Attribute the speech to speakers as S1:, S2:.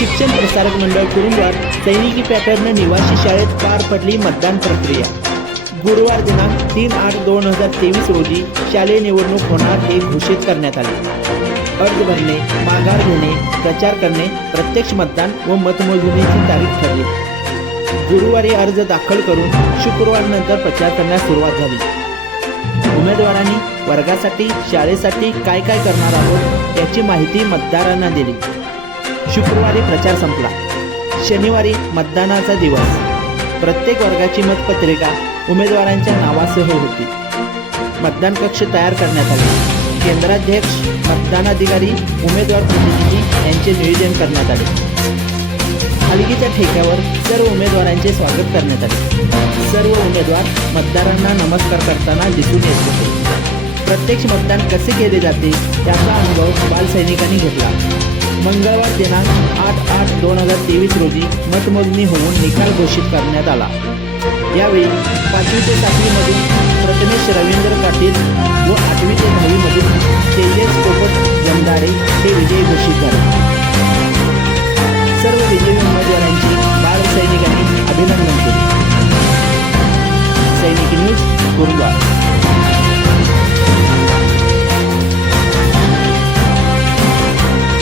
S1: शिक्षण प्रसारक मंडळ तुरुंगात सैनिकी पॅटर्न निवासी शाळेत पार पडली मतदान प्रक्रिया. गुरुवार दिनांक तीन आठ दोन हजार तेवीस रोजी शालेय निवडणूक होणार हे घोषित करण्यात आले. अर्ज भरणे माघार घेणे प्रचार करणे प्रत्यक्ष मतदान व मतमोजणीची तारीख ठरली. गुरुवारी अर्ज दाखल करून शुक्रवारनंतर प्रचार करण्यास सुरुवात झाली. उमेदवारांनी वर्गासाठी शाळेसाठी काय काय करणार आहोत याची माहिती मतदारांना दिली. शुक्रवारी प्रचार संपला. शनिवारी मतदानाचा दिवस. प्रत्येक वर्गाची मतपत्रिका उमेदवारांच्या नावासह होती. मतदान कक्ष तयार करण्यात आले. केंद्राध्यक्ष मतदानाधिकारी उमेदवार प्रतिनिधी यांचे नियोजन करण्यात आले. हलगीच्या ठेक्यावर सर्व उमेदवारांचे स्वागत करण्यात आले. सर्व उमेदवार मतदारांना नमस्कार करताना दिसून येत होते. प्रत्यक्ष मतदान कसे केले जाते त्याचा अनुभव बालसैनिकांनी घेतला. मंगळवार दिनांक आठ आठ दोन हजार तेवीस रोजी मतमोजणी होऊन निकाल घोषित करण्यात आला. यावेळी पाचवी ते सातवीमधील प्रथमेश रवींद्र पाटील व आठवी ते दहावीमधील तेजस पोपट जमदारे हे विजयी घोषित झाले. सर्व विजयी उमेदवारांची बाल सैनिकांनी अभिनंदन केले. सैनिक न्यूज गुरुद्वार.